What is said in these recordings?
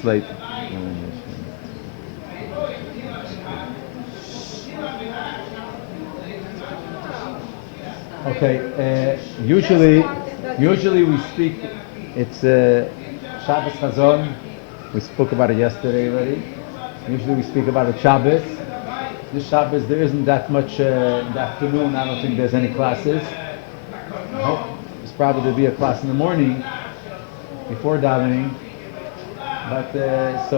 Slate. Okay. Usually we speak. It's Shabbos Chazon. We spoke about it yesterday already. Usually we speak about a Shabbos. This Shabbos there isn't that much in the afternoon. I don't think there's any classes. I hope there's probably to be a class in the morning before davening. But it's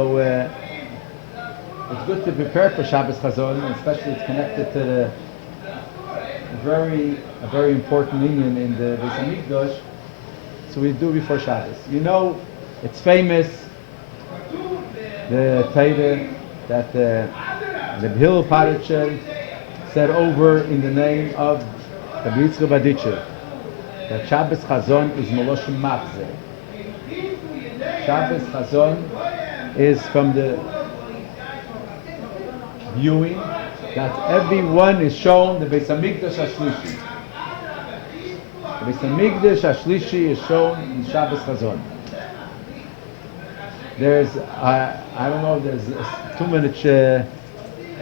good to prepare for Shabbos Chazon, and especially it's connected to a very important union in the Beis Hamikdash. So we do before Shabbos. You know, it's famous the Torah that the Hillel Paritcher said over in the name of Rabbi Nachman that Shabbos Chazon is Meloshim Machzeh. Shabbos Chazon is from the viewing that everyone is shown the Beis Hamikdash HaShlishi. The Beis Hamikdash HaShlishi is shown in Shabbos Chazon. There's, I don't know, there's 2 minute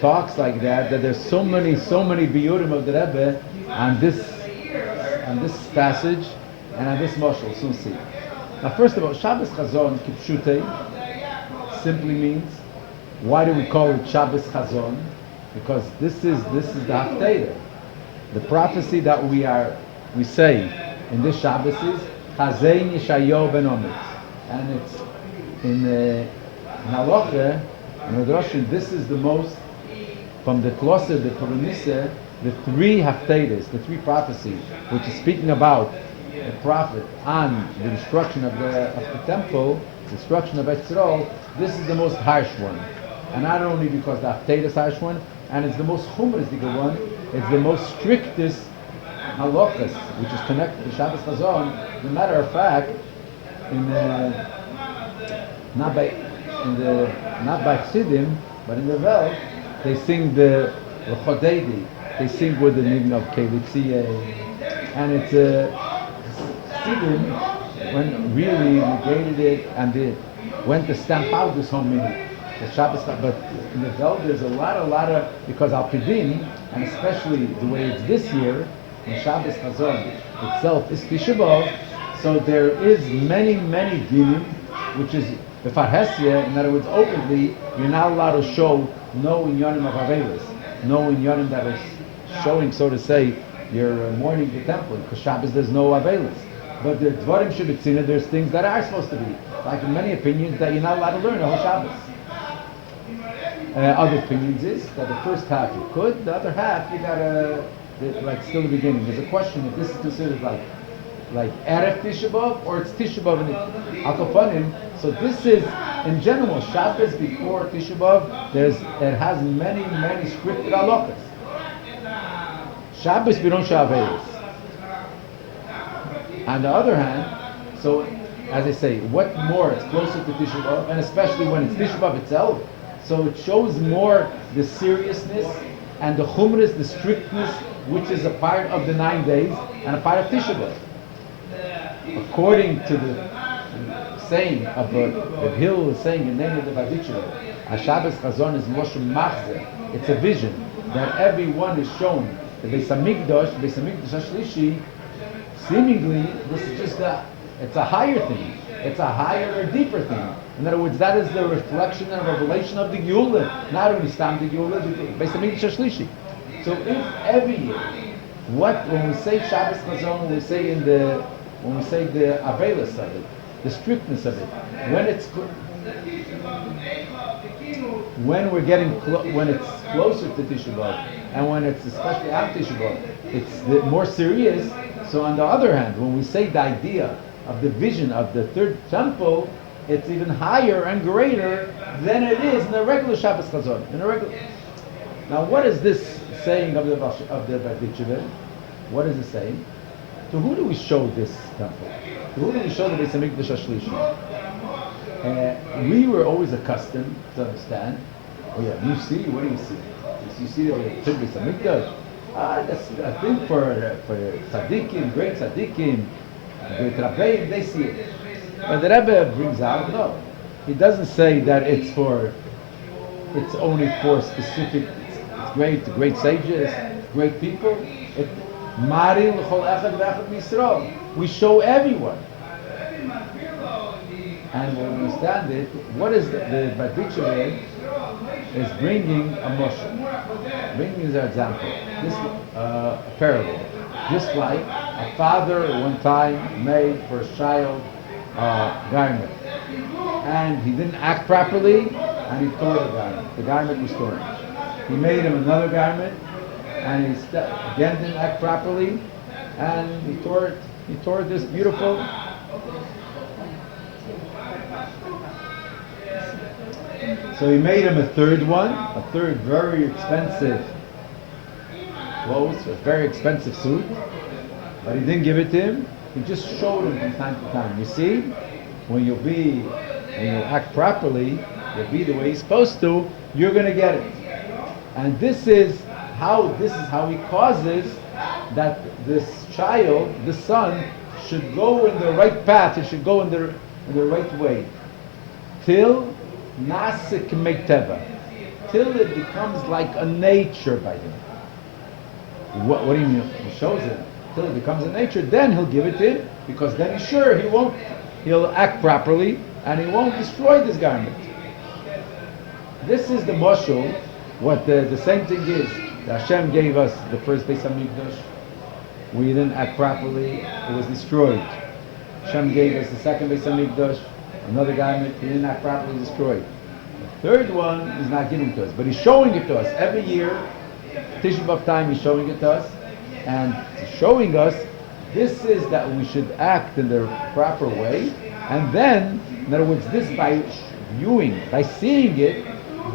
talks like that there's so many biyurim of the Rebbe on this passage and on this mashal. Soon see. Now, first of all, Shabbos Chazon Kipshutei simply means, why do we call it Shabbos Chazon? Because this is the Haftarah. The prophecy that we say in this Shabbos is Chazein Yeshayahu ben Omitz, and it's in Halacha, in Midrashim. This is the most from the Kloser, the Koronise, the 3 Haftarahs, the 3 prophecies, which is speaking about the prophet on the destruction of the temple, destruction of Yisrael. This is the most harsh one, and not only because the Haftarah is harsh one, and it's the most humoristic one. It's the most strictest halachas, which is connected to Shabbos Chazon. As a matter of fact, not by Chassidim, but in the Vel, they sing the Chodedi. They sing with the meaning of Kelitziye, and it's Chassidim when really negated it and went to stamp out this whole meaning. The Shabbos, but in the Vel there's a lot of because Al Pidim, and especially the way it's this year, when Shabbos Chazon itself is Tisha B'Av, so there is many dinim, which is the Farhesya. In other words, openly you're not allowed to show no inyanim of Avelis, no inyanim that is showing, so to say, you're mourning the temple, because Shabbos there's no Avelis. But the Dvarim Shebetzina, there's things that are supposed to be, like in many opinions that you're not allowed to learn the whole Shabbos. Other opinions is that the first half you could, the other half you gotta, like still the beginning. There's a question if this is considered like Erev Tisha B'Av or it's Tisha B'Av and Akofanim. So this is, in general, Shabbos before Tisha B'Av, it has many scripted halachas. Shabbos we don't Shavuos. On the other hand, so as I say, what more it's closer to Tisha B'Av, and especially when it's Tisha B'Av itself. So it shows more the seriousness and the chumras, the strictness, which is a part of the 9 days and a part of Tisha B'Av. According to the saying of the Hillel is saying in the name of the Bavitcher, Shabbos Chazon is Moshe Machzeh. It's a vision that everyone is shown. The Beis Hamikdash HaShlishi, seemingly this is just it's a higher thing. It's a higher or deeper thing. In other words, that is the reflection and revelation of the Geula, not only Stam the Geula, the Beis Midrash L'noshim. So if every year, when we say Shabbos Chazon, when we say the Avelis of it, the strictness of it, when we're getting when it's closer to Tisha B'Av, and when it's especially after Tisha B'Av, it's more serious. So on the other hand, when we say the idea of the vision of the third temple, it's even higher and greater than it is in the regular Shabbos Chazon. Now, what is this saying of the Bavitcher? What is it saying? To who do we show this temple? To who do we show the Beis Hamikdash HaShlishi? We were always accustomed to understand. Oh yeah, you see. What do you see? You see the Beis Hamikdash. That's a thing for tzaddikim, great tzaddikim, great rabbeim. They see it. But the Rebbe brings out, no. he doesn't say that it's only for specific, it's great sages, great people. Maril l'chol echad v'echad Yisrael. We show everyone. And when we understand it, what is the Badricha is bringing a motion, bringing as an example, this parable. Just like a father one time made for his child a garment, and he didn't act properly, and he tore the garment. The garment was torn. He made him another garment, and he again didn't act properly, and he tore it. He tore this beautiful. So he made him a third one, a third very expensive clothes, a very expensive suit, but he didn't give it to him. He just showed him from time to time. You see, when you act properly, you'll be the way you're supposed to, you're going to get it. And this is how he causes that this child, the son, should go in the right path. He should go in the right way, till nasik meiteva, till it becomes like a nature by him. What do you mean? He shows it till it becomes a nature. Then he'll give it to him, because then he's sure he'll act properly and he won't destroy this garment. This is the mashal. What the same thing is. That Hashem gave us the first Beis Hamikdash. We didn't act properly; it was destroyed. Hashem gave us the second Beis Hamikdash, another garment. We didn't act properly, destroyed. The third one is not given to us, but he's showing it to us every year. Tisha B'Av time, he's showing it to us, and showing us this is that we should act in the proper way, and then, in other words, this by viewing, by seeing it,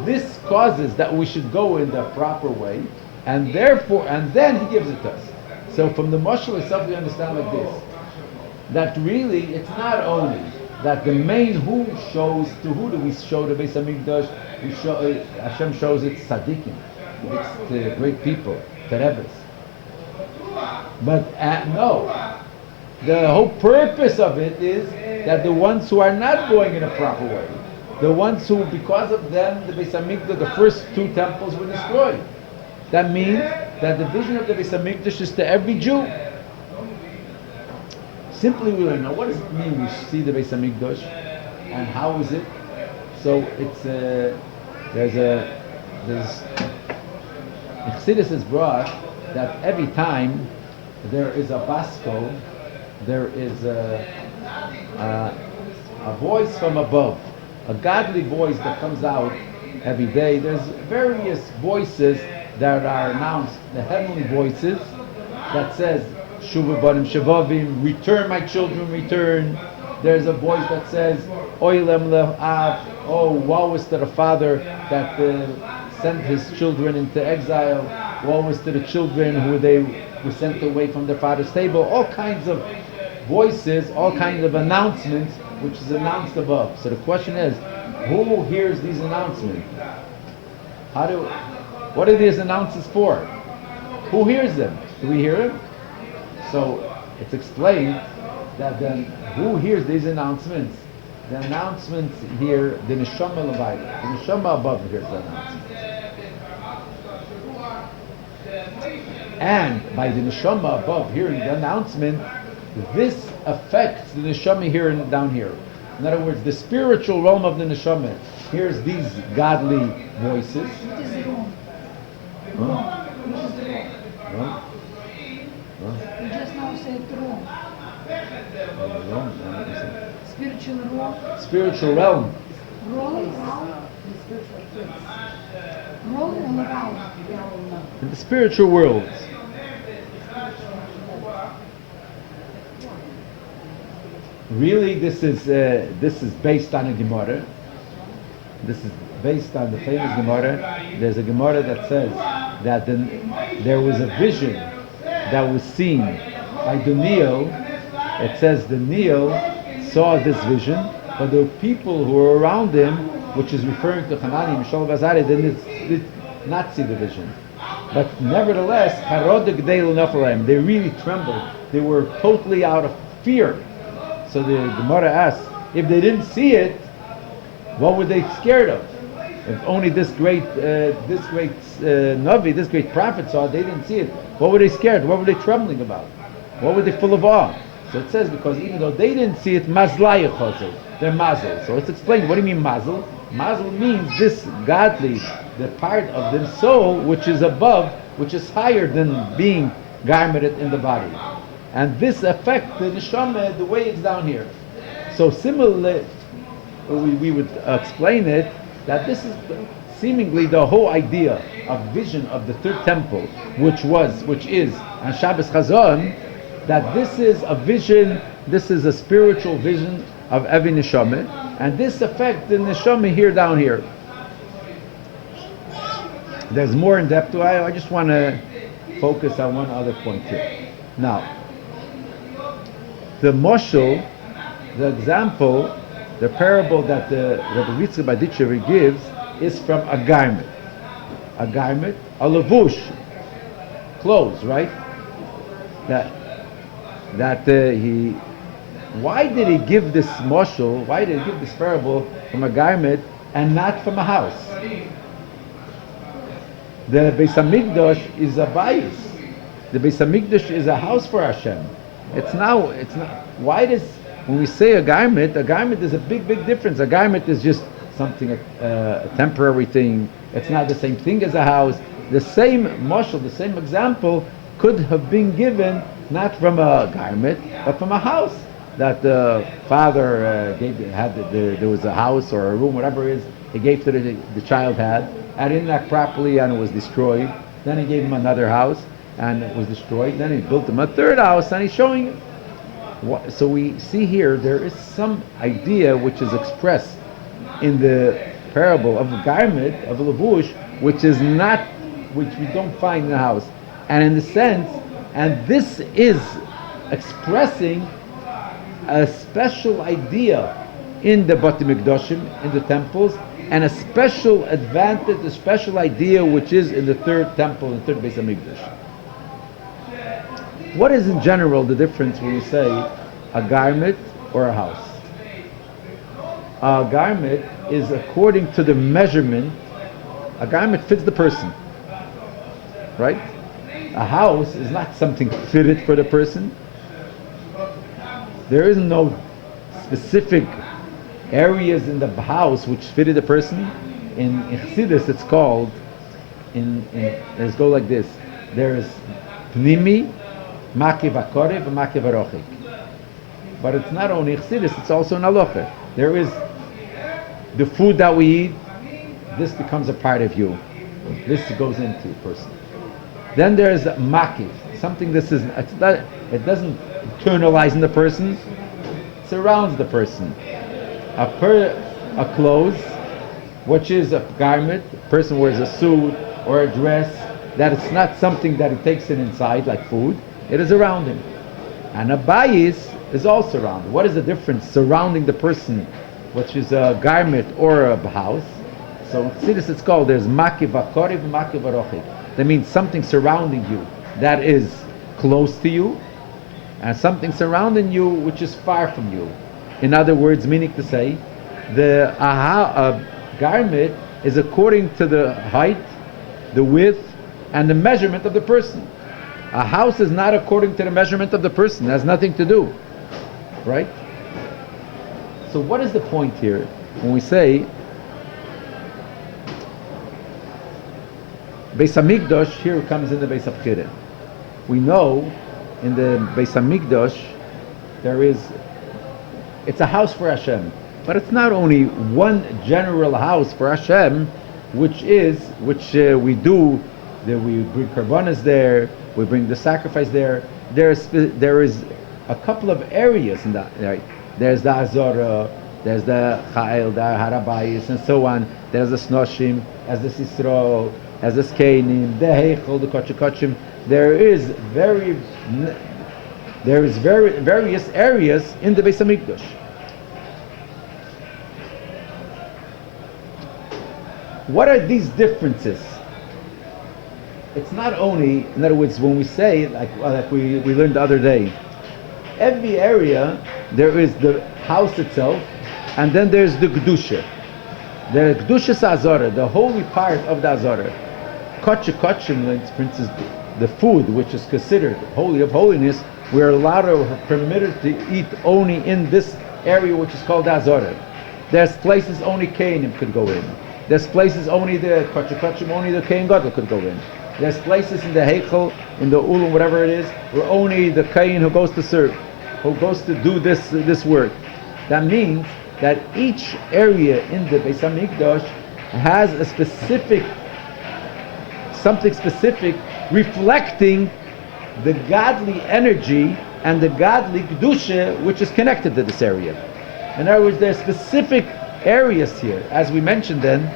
this causes that we should go in the proper way, and then he gives it to us. So from the mashal itself, we understand like this: that really it's not only that the main who shows to who do we show the Beis Hamikdash? We show Hashem shows it tzaddikim. It's the great people, the Rebbes. But no, the whole purpose of it is that the ones who are not going in a proper way, the ones who, because of them, the Beis Hamikdash, the first two temples were destroyed. That means that the vision of the Beis Hamikdash is to every Jew. Simply, we don't know what does it mean. We see the Beis Hamikdash, and how is it? So it's there's Chassidus is brought that every time there is a basko, there is a voice from above, a godly voice that comes out every day. There's various voices that are announced, the heavenly voices that says, Shuva banim shavavim, return my children, return. There's a voice that says, Oilem le'av, oh, woe is to the father that sent his children into exile. Woe is to the children who they were sent away from their father's table. All kinds of voices, all kinds of announcements, which is announced above. So the question is, who hears these announcements? What are these announcements for? Who hears them? Do we hear them? So it's explained that then who hears these announcements? The announcements here, the neshama levaita, the neshama above hears the announcements. And by the neshama above hearing the announcement, this affects the neshama here and down here. In other words, the spiritual realm of the neshama hears these godly voices. Huh? Huh? You just now said wrong. Spiritual realm. Spiritual realm. In the spiritual world. Really, this is based on a Gemara. This is based on the famous Gemara. There's a Gemara that says that there was a vision that was seen by Daniel. It says Daniel saw this vision, but the people who were around him, which is referring to Hanani, Mishael, Azari, did not see the vision. But nevertheless, they really trembled. They were totally out of fear. So the Gemara asks, if they didn't see it, What were they scared of? If only this great Navi, this great prophet saw it, they didn't see it. What were they scared? What were they trembling about? What were they full of awe? So it says, because even though they didn't see it, mazlayachozel, they're mazel. So it's explained, what do you mean mazel? Mazel means this godly, the part of the soul which is above, which is higher than being garmented in the body. And this affects the neshama the way it's down here. So similarly, we would explain it, that this is seemingly the whole idea of vision of the third temple, which is on Shabbos Chazon, that this is a vision, this is a spiritual vision of every neshama, and this affects the neshama here down here. There's more in depth to it. I just want to focus on one other point here. Now, the moshel, the example, the parable that the Rabbi Yitzchak Baditchever gives is from a garment. A garment, a levush, clothes, right? Why did he give this moshel, why did he give this parable from a garment and not from a house? The Beis Hamikdash is a bayis. The Beis Hamikdash is a house for Hashem. It's not, why does, when we say a garment is a big, big difference. A garment is just something, a temporary thing. It's not the same thing as a house. The same mashal, the same example could have been given not from a garment, but from a house. That the father there was a house or a room, whatever it is, he gave to the child had, and it didn't act properly and it was destroyed. Then he gave him another house and it was destroyed. Then he built him a third house and he's showing him. So we see here there is some idea which is expressed in the parable of a garment, of a levush, which we don't find in the house. And in the sense, and this is expressing a special idea in the Bati Mikdashim, in the temples, and a special advantage, a special idea which is in the third temple, in the third Beis Hamikdash. What is in general the difference when we say a garment or a house? A garment is according to the measurement. A garment fits the person, right? A house is not something fitted for the person. There is no specific areas in the house which fitted the person. In Chassidus it's called, let's go like this. There is Pnimi, Makiv HaKorev, and Makiv HaRochik. But it's not only Chassidus, it's also in Halacha. There is the food that we eat, this becomes a part of you. This goes into a person. Then there's Makiv, something it doesn't internalize in the person, it surrounds the person. A clothes, which is a garment, a person wears a suit or a dress, that it's not something that he takes it inside like food, it is around him. And a bayis is also around. What is the difference surrounding the person, which is a garment or a house? So see this, it's called, there's makiv hakoriv and makiv harochik. That means something surrounding you that is close to you, and something surrounding you which is far from you. In other words, meaning to say, the garment is according to the height, the width, and the measurement of the person. A house is not according to the measurement of the person. It has nothing to do. Right? So what is the point here when we say Beis Hamikdash, here comes in the Beis Habechira. We know in the Beis Hamikdash it's a house for Hashem, but it's not only one general house for Hashem, which we do, that we bring karbanas there, we bring the sacrifice there. There is a couple of areas in that. Right? There's the Azorah, there's the Chayil, the Harabayis, and so on. There's the Snoshim, there's the Sisro, there's the Skeinim, the Heichel, the Kochikochim. There is various areas in the Beis Hamikdash. What are these differences? It's not only, in other words, when we say, like we learned the other day, every area, there is the house itself, and then there's the Kedusha. The Kedushas Azara, the holy part of the Azara. Kochim, for instance, the food which is considered holy of holiness, we're allowed or permitted to eat only in this area which is called the Azara. There's places only Kohanim could go in. There's places only the Kochim, only the Kohen Gadol could go in. There's places in the Heichel, in the Ulam, whatever it is, where only the Kohen who goes to serve, who goes to do this work. That means that each area in the Beis Hamikdash has a something specific, reflecting the godly energy and the godly kedusha which is connected to this area. In other words, there are specific areas here, as we mentioned then,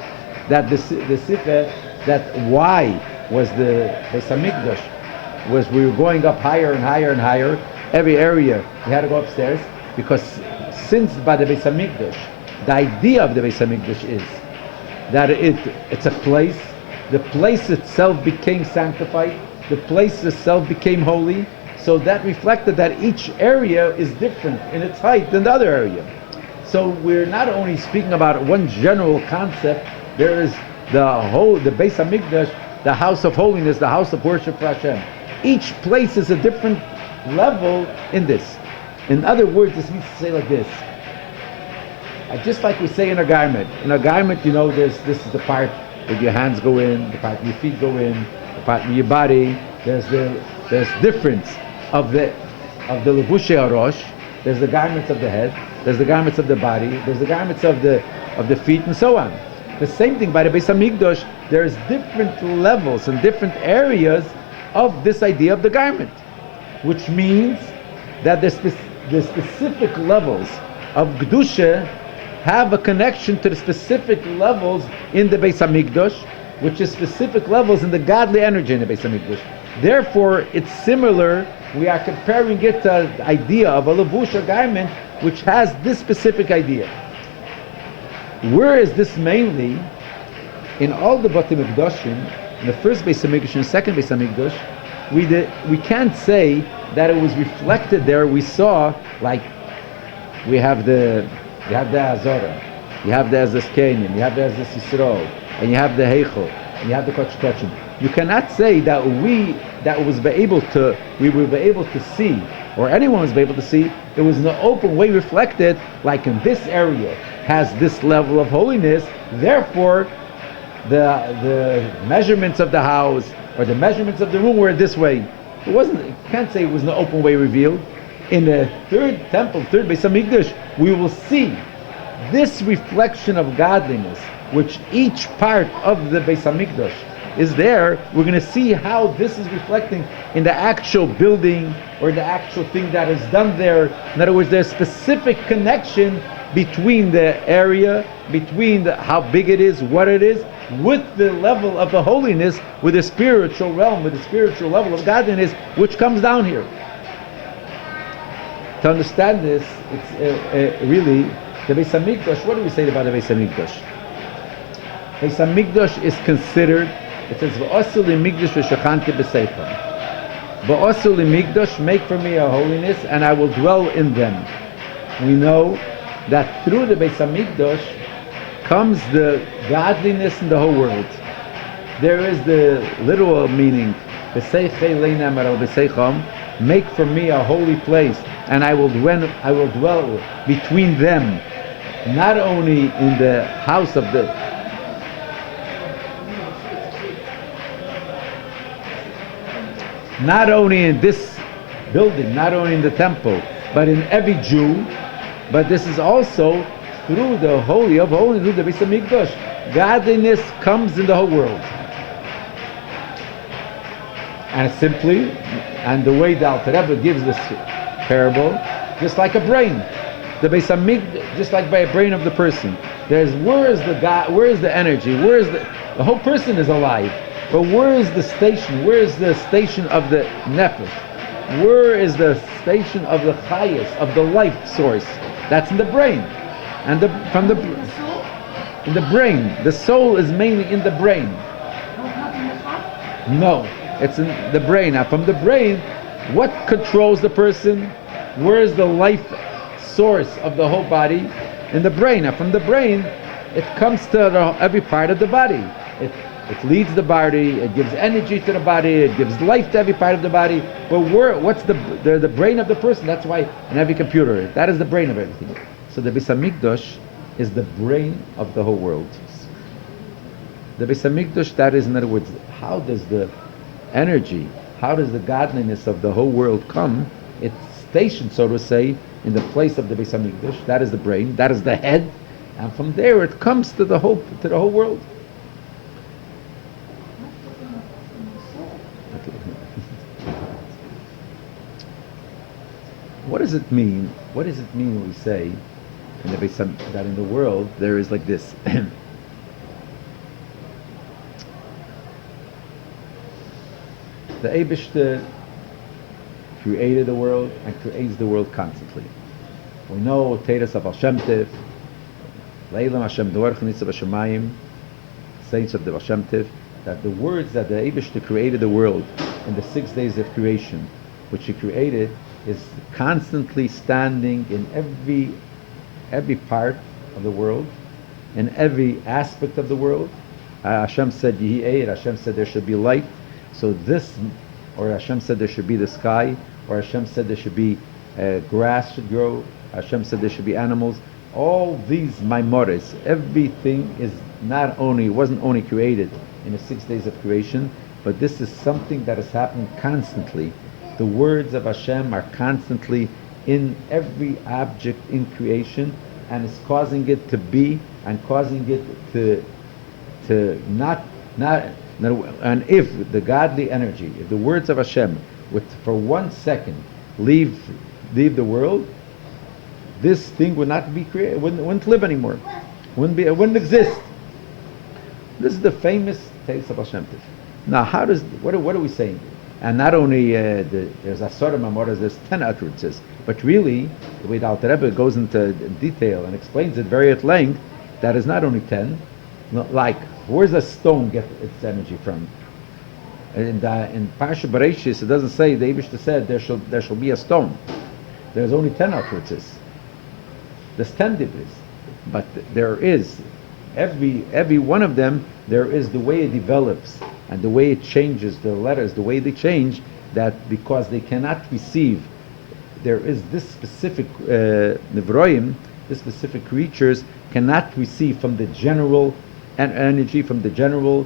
that the Sicha, that why was the Beis Hamikdash, was we were going up higher and higher and higher. Every area we had to go upstairs, because since by the Beis Hamikdash, the idea of the Beis Hamikdash is that it's a place. The place itself became sanctified. The place itself became holy. So that reflected that each area is different in its height than the other area. So we're not only speaking about one general concept. There is the Beis Hamikdash, the house of holiness, the house of worship for Hashem. Each place is a different level in this. In other words, this means to say like this. Just like we say in a garment. In a garment, this is the part where your hands go in, the part where your feet go in, the part where your body. There's difference of the levushei harosh. There's the garments of the head. There's the garments of the body. There's the garments of the feet, and so on. The same thing by the Beis Hamikdash. There's different levels and different areas of this idea of the garment, which means that the specific levels of Kedusha have a connection to the specific levels in the Beis Hamikdash, which is specific levels in the godly energy in the Beis Hamikdash. Therefore, it's similar. We are comparing it to the idea of a levush, a garment, which has this specific idea. Where is this mainly? In all the Batei Mikdashim, in the first Beis Hamikdash and the second Beis Hamikdash, we can't say that it was reflected there. We saw, like, you have the Azara, you have the Ezes Kenyan, you have the Ezes Yisrael, and you have the Heichel, and you have the Kochim. You cannot say that we will be able to see, or anyone was able to see, it was in an open way reflected, like in this area has this level of holiness, therefore the measurements of the house or the measurements of the room were this way. You can't say it was in an open way revealed. In the third temple, third Beis Hamikdash, we will see this reflection of godliness, which each part of the Beis Hamikdash is there. We're going to see how this is reflecting in the actual building or the actual thing that is done there. In other words, there's a specific connection between the area, between how big it is, what it is, with the level of the holiness, with the spiritual realm, with the spiritual level of godliness, which comes down here. To understand this, it's really the Beis Hamikdash. What do we say about the Beis Hamikdash? Beis Hamikdash is considered. It says, "V'asu limikdash v'shachanti b'seifam." V'asu limikdash, make for me a holiness, and I will dwell in them. We know that through the Beis Hamikdash comes the godliness in the whole world. There is the literal meaning, make for me a holy place, and I will dwell between them, not only in the house of the not only in this building, not only in the temple, but in every Jew. But this is also through the Holy of Holies, through the Beis Hamikdash. Godliness comes in the whole world. And simply, and the way the Alter Rebbe gives this parable, just like a brain. The Beis Hamikdash, just like by a brain of the person. Where is the energy? The whole person is alive. But where is the station? Where is the station of the nefesh? Where is the station of the chayas, of the life source? That's in the brain. And in the brain. The soul is mainly in the brain. No, it's in the brain. Now from the brain, what controls the person? Where is the life source of the whole body? In the brain. Now from the brain, It comes to every part of the body. It leads the body. It gives energy to the body. It gives life to every part of the body. But what's the brain of the person? That's why in every computer, that is the brain of everything. So the Beis Hamikdash is the brain of the whole world. The Beis Hamikdash, that is, in other words, how does the energy, how does the godliness of the whole world come? It's stationed, so to say, in the place of the Beis Hamikdash. That is the brain. That is the head, and from there it comes to the whole world. What does it mean? What does it mean when we say in the that in the world there is like this? The Eibishter created the world and creates the world constantly. We know Teres of Hashem Tiv, Leilam Hashem Dorch Nitzav Hashemayim, saints of the Hashem Tiv, that the words that the Eibishter created the world in the 6 days of creation, which He created, is constantly standing in every part of the world, in every aspect of the world. Hashem said Yehi Eir, Hashem said there should be light. So this, or Hashem said there should be the sky, or Hashem said there should be grass should grow, Hashem said there should be animals. All these maimores, everything is wasn't only created in the 6 days of creation, but this is something that has happened constantly. The words of Hashem are constantly in every object in creation, and it's causing it to be, and causing it to not. And if the godly energy, if the words of Hashem would for 1 second leave the world, this thing would not be created, wouldn't live anymore, it wouldn't exist. This is the famous taste of Hashem. Now, what are we saying? And not only there's Asar Mamoras, there's 10 utterances, but really the way the Alter Rebbe goes into detail and explains it very at length, that is not only 10. Like, where's a stone get its energy from? In Parsha Bereshis, it doesn't say, the Eibishter said there shall be a stone. There's only 10 utterances. There's 10 dibris, but there is every one of them. There is the way it develops and the way it changes the letters, the way they change. That because they cannot receive, there is this specific nevroim, this specific creatures cannot receive from the general energy, from the general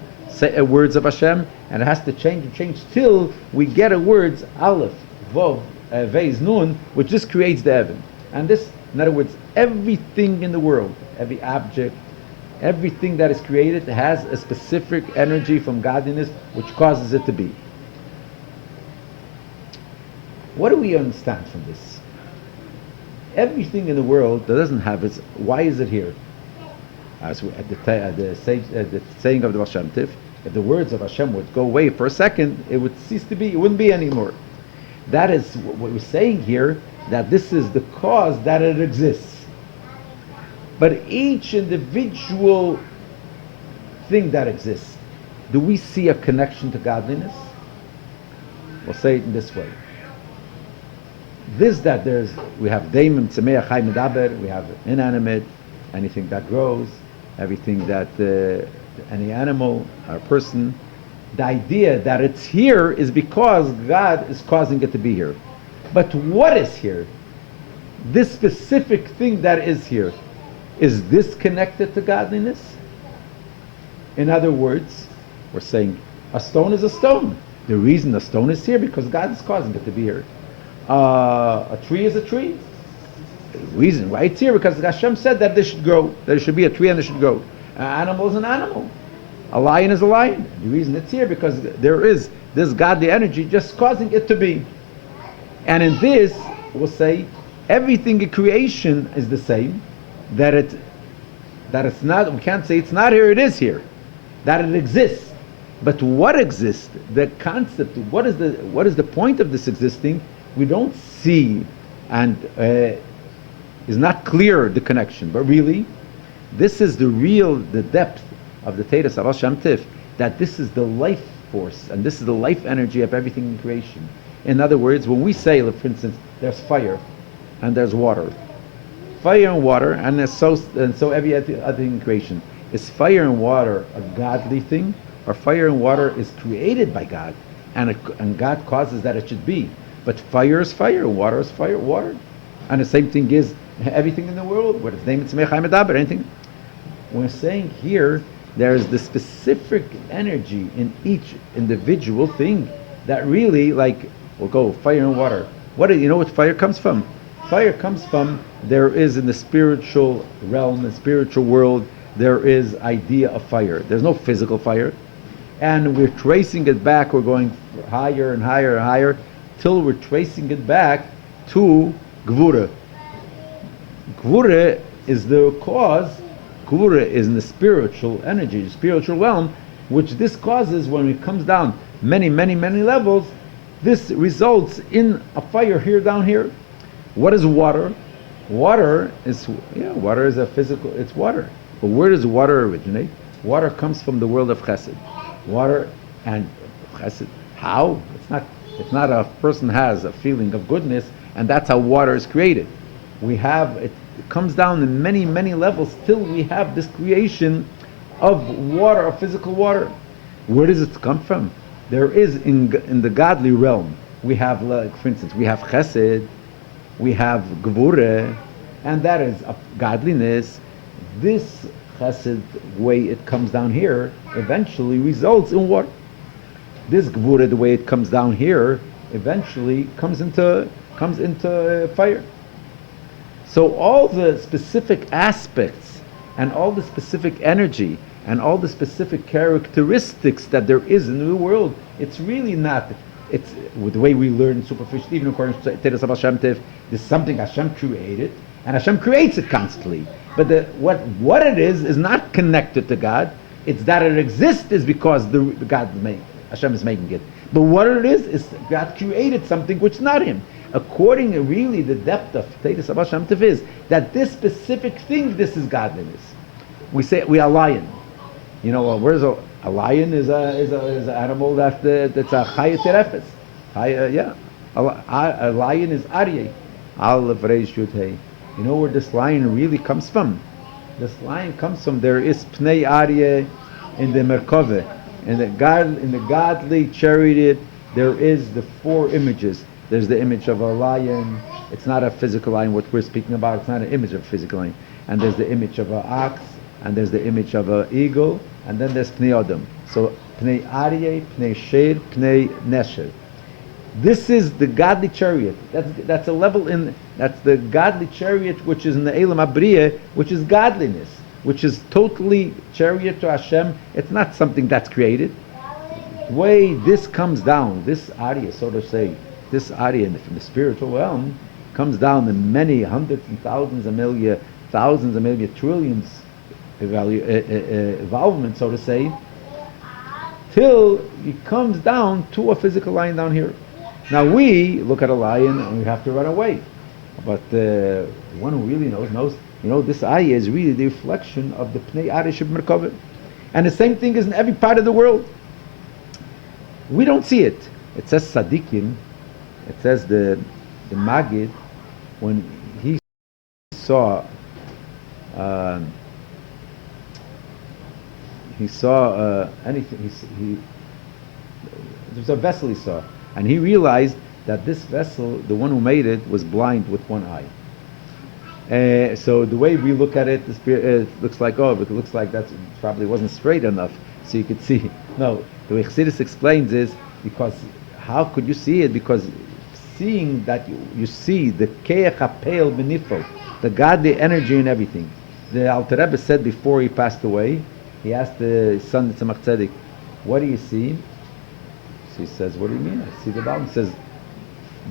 words of Hashem, and it has to change till we get a words Aleph, Vov, Vez, Nun, which just creates the heaven. And this, in other words, everything in the world, every object, everything that is created has a specific energy from godliness which causes it to be. What do we understand from this? Everything in the world that doesn't have its, why is it here? As at the saying of the Baal Shem Tov, if the words of Hashem would go away for a second, it would cease to be, it wouldn't be anymore. That is what we're saying here, that this is the cause that it exists. But each individual thing that exists, do we see a connection to godliness? We'll say it in this way. We have Daimim, Tzemeach, Chai, Medaber, we have inanimate, anything that grows, everything that, any animal or person. The idea that it's here is because God is causing it to be here. But what is here? This specific thing that is here, is this connected to godliness? In other words, we're saying a stone is a stone. The reason a stone is here because God is causing it to be here. A tree is a tree. The reason why it's here because Hashem said that there should grow, there should be a tree and there should grow. An animal is an animal. A lion is a lion. The reason it's here because there is this godly energy just causing it to be. And in this, we'll say everything in creation is the same. That it's not. We can't say it's not here. It is here. That it exists. But what exists? The concept. What is the point of this existing? We don't see, and is not clear the connection. But really, this is the depth of the Teres of Hashem Tif, that this is the life force and this is the life energy of everything in creation. In other words, when we say, for instance, there's fire and there's water, fire and water, and so every other thing in creation. Is fire and water a godly thing, or fire and water is created by God, and God causes that it should be? But fire is fire, water is fire, water, and the same thing is everything in the world. What its name is Mechaim anything. We're saying here there's the specific energy in each individual thing that really, like, we'll go fire and water. What do you know what fire comes from? Fire comes from, there is in the spiritual realm, the spiritual world, there is idea of fire. There's no physical fire. And we're tracing it back, we're going higher and higher and higher, till we're tracing it back to Gvura. Gvura is the cause. Gvura is in the spiritual energy, the spiritual realm, which this causes when it comes down many, many, many levels. This results in a fire here, down here. What is water? Water is a physical, it's water. But where does water originate? Water comes from the world of chesed. Water and chesed. How? It's not a person has a feeling of goodness, and that's how water is created. It comes down in many, many levels till we have this creation of water, of physical water. Where does it come from? There is in the godly realm, we have, like, for instance, we have chesed, we have gevurah, and that is godliness. This chesed way it comes down here eventually results in what? This gevurah, the way it comes down here, eventually comes into fire. So all the specific aspects and all the specific energy and all the specific characteristics that there is in the world, it's really not. It's with the way we learn superficially, even according to Teres Hashem Tev, there's something Hashem created, and Hashem creates it constantly. But what it is not connected to God. It's that it exists is because Hashem is making it. But what it is God created something which is not Him. According to really the depth of Teres Hashem Tev is that this specific thing, this is godliness. We say we are lion. You know, where's a lion is an animal that's a chaya terefes. A lion is aryeh. Aleph Reish Yud Hey. You know where this lion really comes from? This lion comes from, there is pnei aryeh in the Merkaveh. In the godly chariot, there is the four images. There's the image of a lion. It's not a physical lion, what we're speaking about. It's not an image of a physical lion. And there's the image of an ox, and there's the image of an eagle, and then there's Pnei Adam. So Pnei Aryeh, Pnei Sher, Pnei Nesher. This is the godly chariot. That's a level that's the godly chariot which is in the Elam Abriya, which is godliness, which is totally chariot to Hashem. It's not something that's created. The way this comes down, this Aryeh, so to say, this Aryeh in the spiritual realm comes down in many hundreds and thousands of million, trillions involvement, so to say, till it comes down to a physical lion down here. Now we look at a lion and we have to run away. But one who really knows, this ayah is really the reflection of the Pnei Arish of Merkavah. And the same thing is in every part of the world. We don't see it. It says Sadiqim, it says the Magid, when he saw anything, there was a vessel he saw, and he realized that this vessel, the one who made it, was blind with one eye. So the way we look at it, it looks like, that probably wasn't straight enough, so you could see. No, the way Chassidus explains is because how could you see it? Because seeing that you see the keach hapel benifol, the godly energy in everything. The Alter Rebbe said before he passed away, he asked the son, the Tzemach Tzedek, what do you see? So he says, what do you mean? I see the balcony. He says,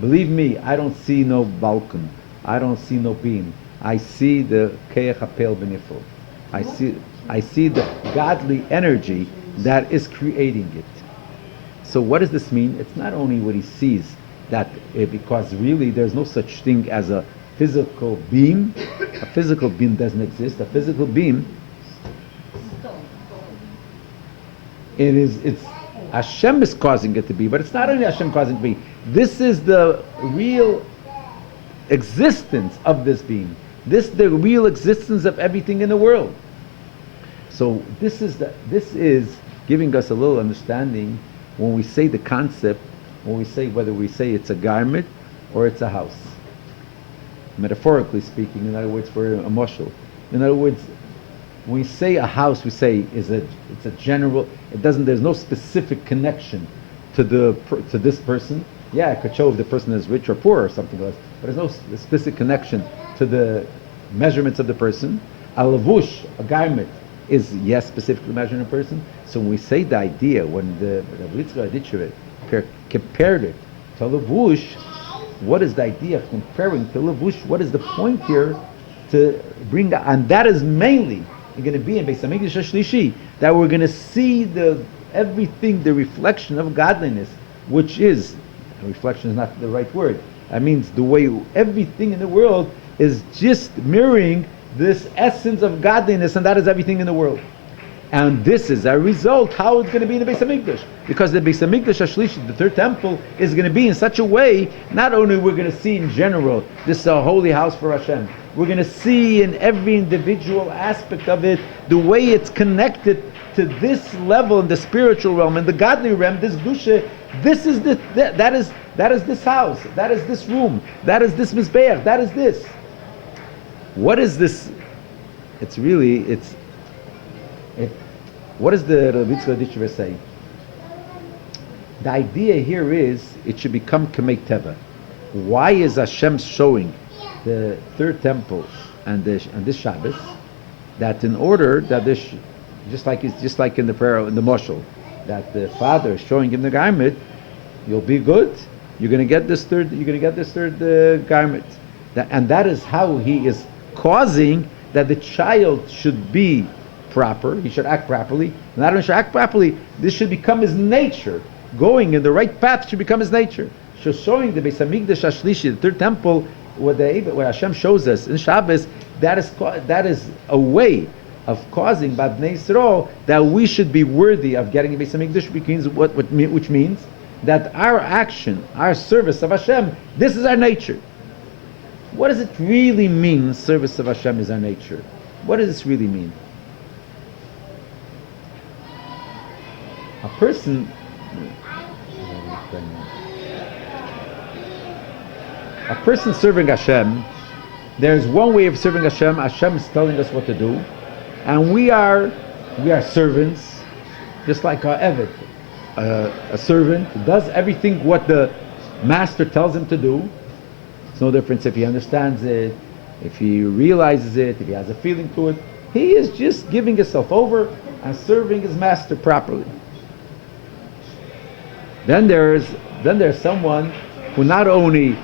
believe me, I don't see no balcony. I don't see no beam. I see the keach hapel benifol. I see the godly energy that is creating it. So what does this mean? It's not only what he sees, that because really there's no such thing as a physical beam. A physical beam doesn't exist. A physical beam, it's Hashem is causing it to be, but it's not only Hashem causing it to be. This is the real existence of this beam. This the real existence of everything in the world. So this is giving us a little understanding when we say the concept, when we say whether we say it's a garment or it's a house. Metaphorically speaking, in other words, for a mushal. In other words, when we say a house, we say it's a general. There's no specific connection to this person. Yeah, it could show if the person is rich or poor or something like that, but there's no specific connection to the measurements of the person. A lavush, a garment, is yes specifically measuring a person. So when we say the idea, when the Rabbi Nachman Schapiro compared it to lavush, what is the idea of comparing to lavush? What is the point here to bring that? And that is mainly going to be in Beis Midrash L'noshim, that we're going to see everything, the reflection of godliness, which is, reflection is not the right word. That means the way everything in the world is just mirroring this essence of godliness, and that is everything in the world. And this is a result how it's going to be in the Beis Midrash, because the Beis Midrash Ashlishi, the third temple, is going to be in such a way. Not only we're going to see in general this is a holy house for Hashem, we're going to see in every individual aspect of it the way it's connected to this level in the spiritual realm, in the godly realm. This dusha, this is that is this house, that is this room, that is this mizbeach, that is this. What is this? What does the Rabbi Nachman Schapiro say? The idea here is it should become Kamei Teva. Why is Hashem showing the third temple and this Shabbos that in order that this, just like in the prayer in the Moshel, that the Father is showing him the garment, you'll be good. You're going to get this third. You're going to get this third garment, and that is how he is causing that the child should be proper. He should act properly. Not only should act properly, this should become his nature. Going in the right path should become his nature. So showing the Beis Hamikdash Ashlishi, the third temple, what Hashem shows us in Shabbos, that is a way of causing by Bnei Yisrael that we should be worthy of getting the Beis Hamikdash, which means that our action, our service of Hashem, this is our nature. What does it really mean, service of Hashem is our nature? What does this really mean? A person serving Hashem, there's one way of serving Hashem. Hashem is telling us what to do, and we are servants, just like our Eved. A servant does everything what the master tells him to do. It's no difference if he understands it, if he realizes it, if he has a feeling to it. He is just giving himself over and serving his master properly. Then there's someone who not only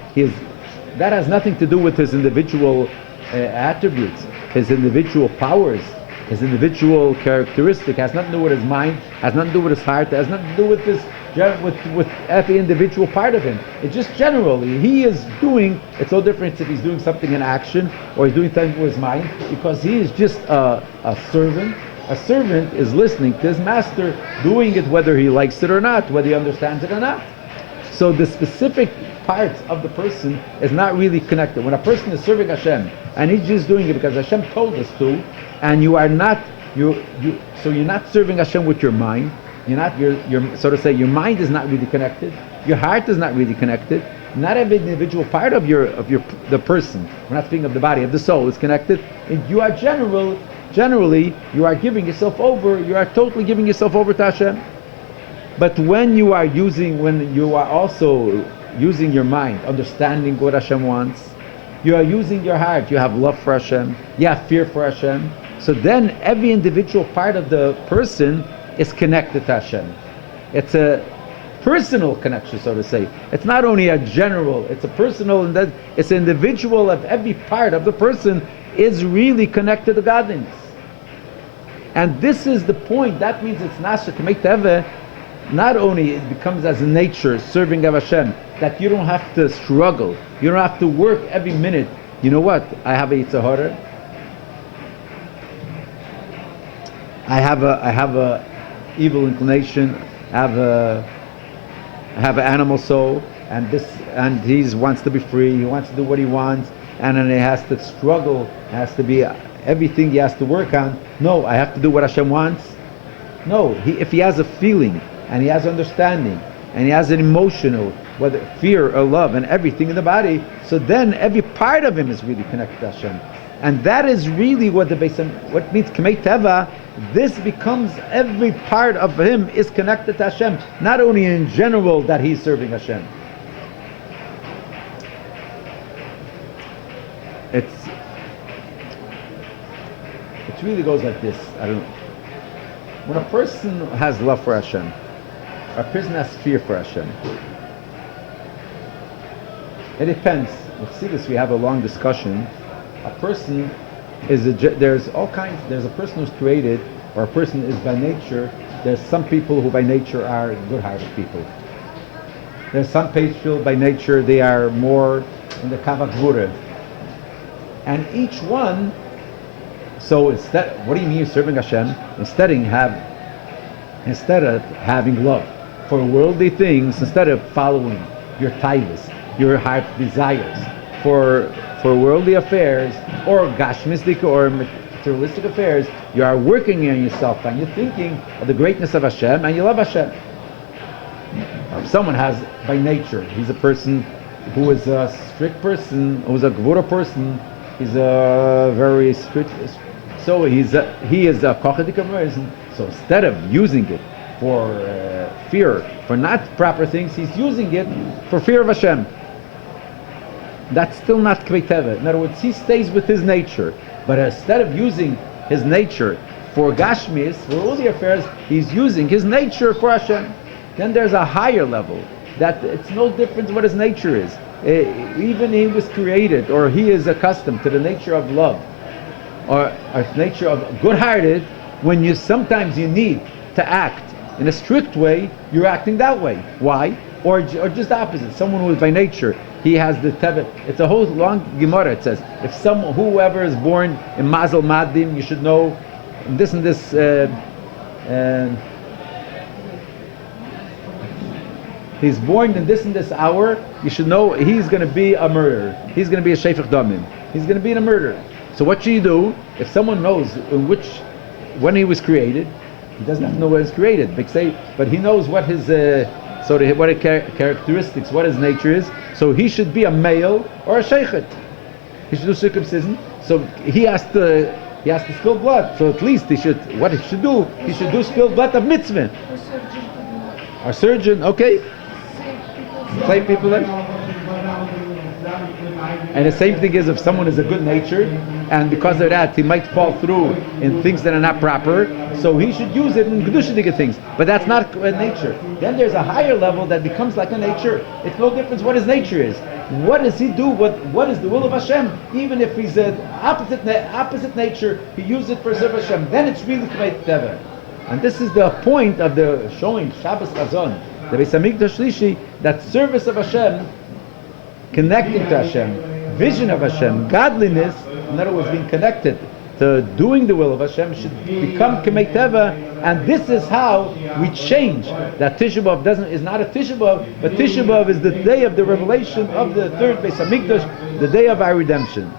that has nothing to do with his individual attributes, his individual powers, his individual characteristic, has nothing to do with his mind, has nothing to do with his heart, has nothing to do with with every individual part of him. It's just generally he is doing. It's no difference if he's doing something in action or he's doing something with his mind, because he is just a servant. A servant is listening to his master, doing it whether he likes it or not, whether he understands it or not. So the specific parts of the person is not really connected. When a person is serving Hashem and he's just doing it because Hashem told us to, and you are not, so you're not serving Hashem with your mind. You're not, so to say, your mind is not really connected. Your heart is not really connected. Not every individual part of the person, we're not speaking of the body, of the soul, is connected. And you are generally, you are giving yourself over. You are totally giving yourself over to Hashem. But when you are also using your mind, understanding what Hashem wants, you are using your heart. You have love for Hashem. You have fear for Hashem. So then every individual part of the person is connected to Hashem. It's a personal connection, so to say. It's not only a general, it's a personal, and that it's an individual of every part of the person is really connected to godliness. And this is the point. That means it's Nasha to make Teva. Not only it becomes as a nature, serving of Hashem, that you don't have to struggle. You don't have to work every minute. You know what? I have a Yetzer Hara. I have a evil inclination. I have an animal soul, and he wants to be free. He wants to do what he wants. and then he has to struggle, has to be everything he has to work on. No, I have to do what Hashem wants. No, if he has a feeling and he has understanding and he has an emotional, whether fear or love and everything in the body, so then every part of him is really connected to Hashem. And that is really what what means K'mei Teva. This becomes every part of him is connected to Hashem, not only in general that he's serving Hashem. It really goes like this. I don't know. When a person has love for Hashem, a person has fear for Hashem. It depends. With Sichos we have a long discussion. A person there's all kinds. There's a person who's created, or a person is by nature. There's some people who by nature are good-hearted people. There's some people by nature they are more in the kavach gvura. And each one. So instead, what do you mean serving Hashem? Instead of having love for worldly things, instead of following your taivas, your heart desires for worldly affairs or gashmistic or materialistic affairs, you are working on yourself and you're thinking of the greatness of Hashem and you love Hashem. If someone has by nature, he's a person who is a strict person, who's a gvura person, he's a very strict. So he is a kochadik person. So instead of using it for fear, for not proper things, he's using it for fear of Hashem. That's still not K'mei Teva. In other words, he stays with his nature, but instead of using his nature for Gashmis, for all the affairs, he's using his nature for Hashem. Then there's a higher level that it's no difference what his nature is. Even he was created, or he is accustomed to the nature of love, or a nature of good-hearted. When sometimes you need to act in a strict way, you're acting that way. Why? Or just the opposite. Someone who is by nature, he has the teva. It's a whole long Gemara. It says whoever is born in Mazel Madim, you should know this and this. He's born in this and this hour. You should know he's going to be a murderer. He's going to be a sheifach damim. He's going to be a murderer. So what should you do if someone knows when he was created? He doesn't have to know when he was created, but he knows what his characteristics, what his nature is. So he should be a male or a sheichet. He should do circumcision. So he has to spill blood. So at least he should do spill blood of mitzvah. Our surgeon, okay. Save people then. And the same thing is if someone is a good natured, and because of that he might fall through in things that are not proper, so he should use it in kedushitic things. But that's not a nature. Then there's a higher level that becomes like a nature. It's no difference what his nature is. What does he do? What is the will of Hashem? Even if he's an opposite nature, he uses it for service Hashem. Then it's really K'mei Teva. And this is the point of the showing Shabbos Chazon, the Beis Midrash L'noshim, that service of Hashem, connecting to Hashem, vision of Hashem, godliness, in other words, being connected to doing the will of Hashem, should become K'mei Teva, and this is how we change. That Tisha B'Av is not a Tisha B'Av, but Tisha B'Av is the day of the revelation of the third Beis Hamikdash, the day of our redemption.